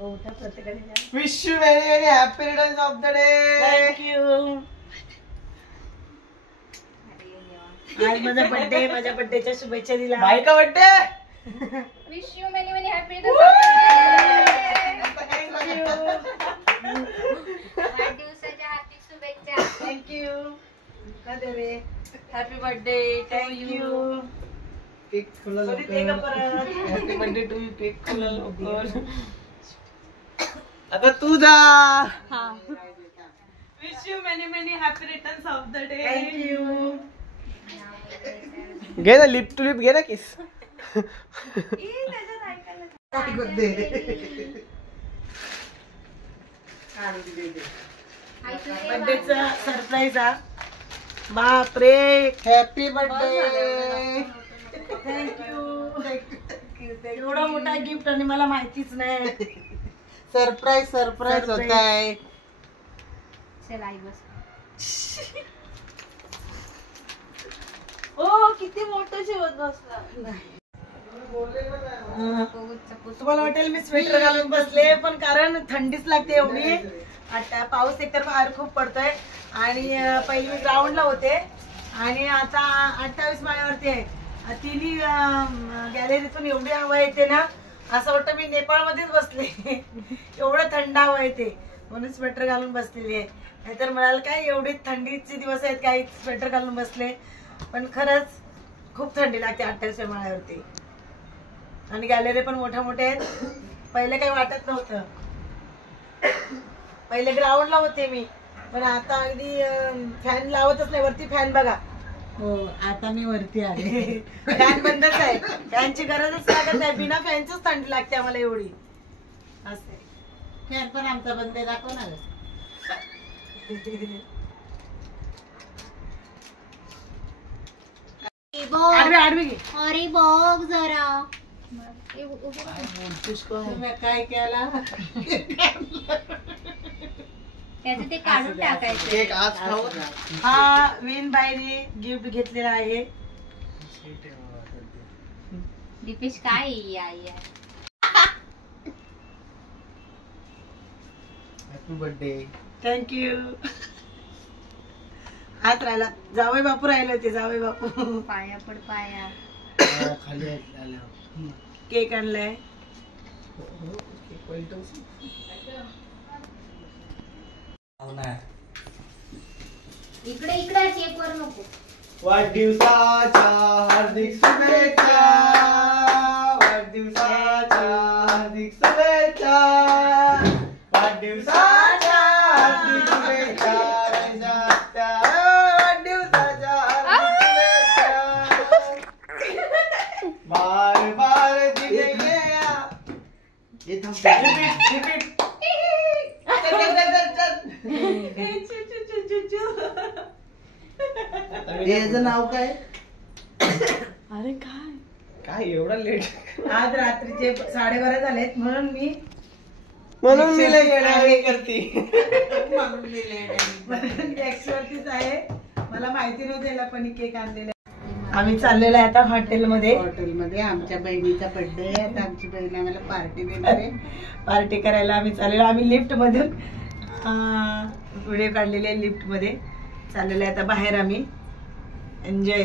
Wish you very very happy returns of the day. Thank you. आज माझा birthday, माझ्या बर्थडेच्या शुभेच्छा दिला. बाई का birthday. Wish you many many happy returns of thank you. Happy birthday. Thank you. Cake खुला happy birthday to you. Cake खुला लवकर. आता तू जा. Wish you many many happy returns of the day. Thank you. घे ना लिप टू लिप घे ना किस. बर्थडेचा सरप्राईज हा. बापरे. Happy birthday. थँक्यू. एवढा मोठा गिफ्ट आणि मला माहितीच नाही. सरप्राईज होत आहे. चल आई बस. ओ किती मोठं जेवत बसला. तुम्हाला वाटेल मी स्वेटर घालून बसले, पण कारण थंडीच लागते एवढी. आता पाऊस एकतर बाहेर खूप पडतोय आणि पहिली मी ग्राउंडला होते आणि आता 28 माळ्यावरती आहे. तिन्ही गॅलरीतून एवढी हवा येते ना, असं वाटतं मी नेपाळमध्येच बसले. एवढं थंड हवा येते म्हणून स्वेटर घालून बसलेली आहे. नाहीतर म्हणाल काय एवढी थंडीचे दिवस आहेत काही स्वेटर घालून बसले. पण खरंच खूप थंडी लागते 28 माळ्यावरती आणि गॅलरी पण मोठ्या मोठ्या आहेत. पहिले काही वाटत नव्हतं. पहिले ग्राउंडला होते मी, पण आता अगदी फॅन लावतच नाही. वरती फॅन बघा. हो आता मी वरती आले. फॅन बंदच आहे. फॅनची गरजच लागत नाही. बिना फॅनचीच थंडी लागते आम्हाला एवढी. असं फॅन पण आमचा बंद आहे. दाखव ना. आडवी घे. अरे बघ जरा तुम्ही काय केला. त्याचं ते काढून टाकायचं. केक आज खाऊ. हा विन बाईने गिफ्ट घेतलेला आहे. दीपेश काय आई हॅपी बर्थडे. थँक्यू. हात राहिला. जावई बापू राहिले होते. जावई बापू पाया पड पाया. खाली आल्यावर केक आणलाय. इकडे इकडे केक वर नको. वाढदिवसाच्या हार्दिक शुभेच्छा. वाढदिवसाच्या हार्दिक शुभेच्छा. वाढदिवसाच्या हार्दिक शुभेच्छा. वाढदिवसाच्या हार्दिक शुभेच्छा. बार बार जिंदगी. ये थांब. रिपीट. याचं नाव काय. अरे काय काय एवढा लेट. आज रात्रीचे 12:30 झालेत म्हणून मी करते. वरतीच आहे. मला माहिती नव्हतं याला पण केक आणलेला. आम्ही चाललेलो आहे आता हॉटेलमध्ये. आमच्या बहिणीचा बर्थडे आहे. आता आमची बहीण आम्हाला पार्टी देणार आहे. पार्टी करायला आम्ही चाललेलो. आम्ही लिफ्ट मधून व्हिडिओ काढलेले. लिफ्ट मध्ये चाललेलो आहे आता बाहेर. आम्ही एन्जॉय.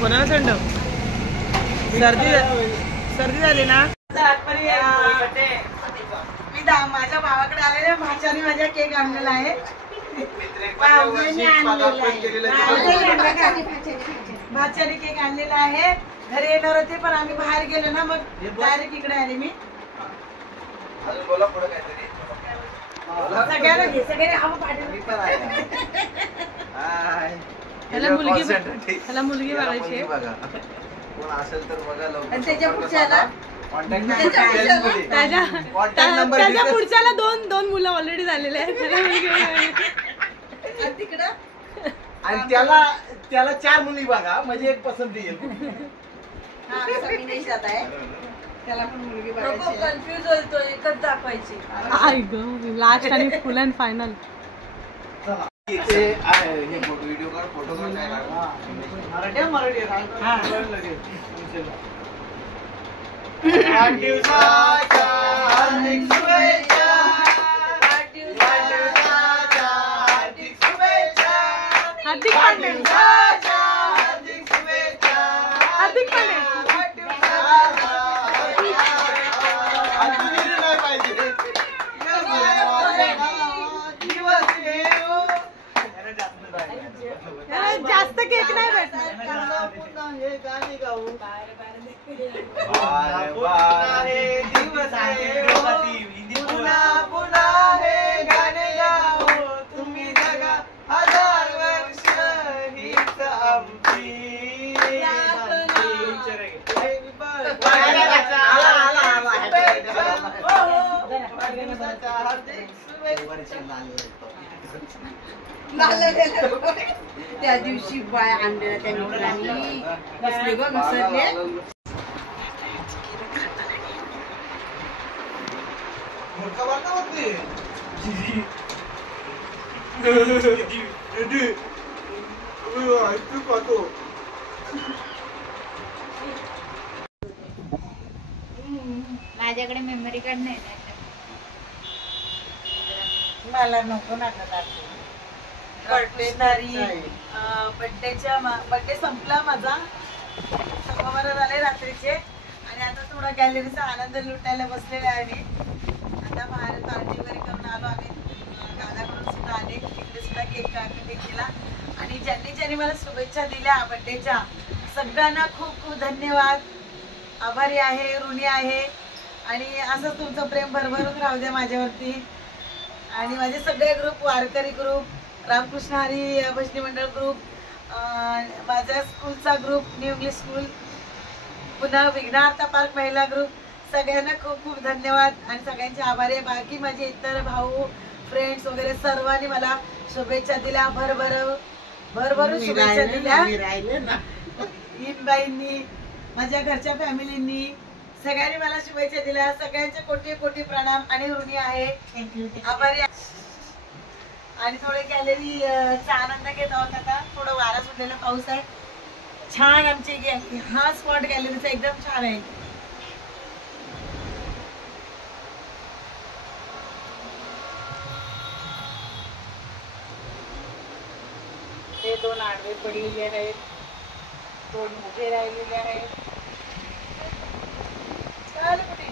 कोणाला थंड. सर्दी झाली ना. मी माझ्या भावाकडे आलेले. भाच्याने माझ्या केक आणलेला आहे. भाच्याने केक आणलेला आहे. घरी येणार होते पण आम्ही बाहेर गेलो ना, मग डायरेक्ट इकडे आले मी. सगळ्यांना घे. सगळ्यांनी हवं पाठवली. त्याला मुलगी बघायची. कोण असेल तर बघा लवकर. त्याच्या पुढच्याला त्याच्या पुढच्याला दोन मुलं ऑलरेडी झालेले आहेत. तिकडं आणि त्याला 4 मुली बघा म्हणजे एक पसंती येईल. जात आहे. त्याला पण मुलगी नको बघायची आहे. कन्फ्युज होतो एकच दाखवायची आई ग लास्ट आणि फुल अँड फायनल. इथे आहे हे फोटो व्हिडिओ काढ फोटो काढ काय काढ मराठी वाढदिवसाच्या हार्दिक शुभेच्छा वाढदिवसाच्या हार्दिक शुभेच्छा हार्दिक पांडे. वाढदिवसाच्या हार्दिक शुभेच्छा हार्दिक पांडे. अजूनही नाही पाहिजे दिवस येऊ जास्त केक नाही भेटणार. पुन्हा हे गाणे गाऊ पुन्हा हे दिवस येऊ पुन्हा पुन्हा हे गाणे गाऊ तुम्ही जगा 1000 वर्ष हीच आमची त्या दिवशी बाय आणलेला त्या मित्रांनी बसले ग घसरले. माझ्याकडे मेमरी कार्ड नाही ना. मला नको ना बर्थडे बर्थडे संपला माझा 6 झाले रात्रीचे आणि आता थोडा गॅलरीचा आनंद लुटायला बसलेला आहे मी. आता बाहेर पार्टी वगैरे करून आलो आम्ही. दादाकडून सुद्धा आले तिकडे सुद्धा केक केला आणि ज्यांनी मला शुभेच्छा दिल्या बर्थडेच्या सगळ्यांना खूप खूप धन्यवाद. आभारी आहे ऋणी आहे आणि असंच तुमचं प्रेम भरभरून राहू द्या माझ्यावरती. आणि माझे सगळे ग्रुप वारकरी ग्रुप रामकृष्ण हरी भजनी मंडळ ग्रुप माझ्या स्कूलचा ग्रुप न्यू इंग्लिश स्कूल पुन्हा विघ्नार्थ पार्क महिला ग्रुप सगळ्यांना खूप खूप धन्यवाद आणि सगळ्यांचे आभारी आहे. बाकी माझे इतर भाऊ फ्रेंड्स वगैरे सर्वांनी मला शुभेच्छा दिल्या भरभरून शुभेच्छा दिल्या. राहिले ना इनबाईंनी माझ्या घरच्या फॅमिलींनी सगळ्यांनी मला शुभेच्छा दिल्या. सगळ्यांचे कोटी कोटी प्रणाम आणि ऋणी आहे आभारी आहे. आणि थोडे गॅलरीचा आनंद घेत आहोत. आता थोडं वारा सुटलेला पाऊस आहे छान. आमची हा स्पॉट गॅलरीचा एकदम छान आहे. ते 2 आडवे पडलेले आहेत 2 उभे राहिलेले आहेत. चल कुठे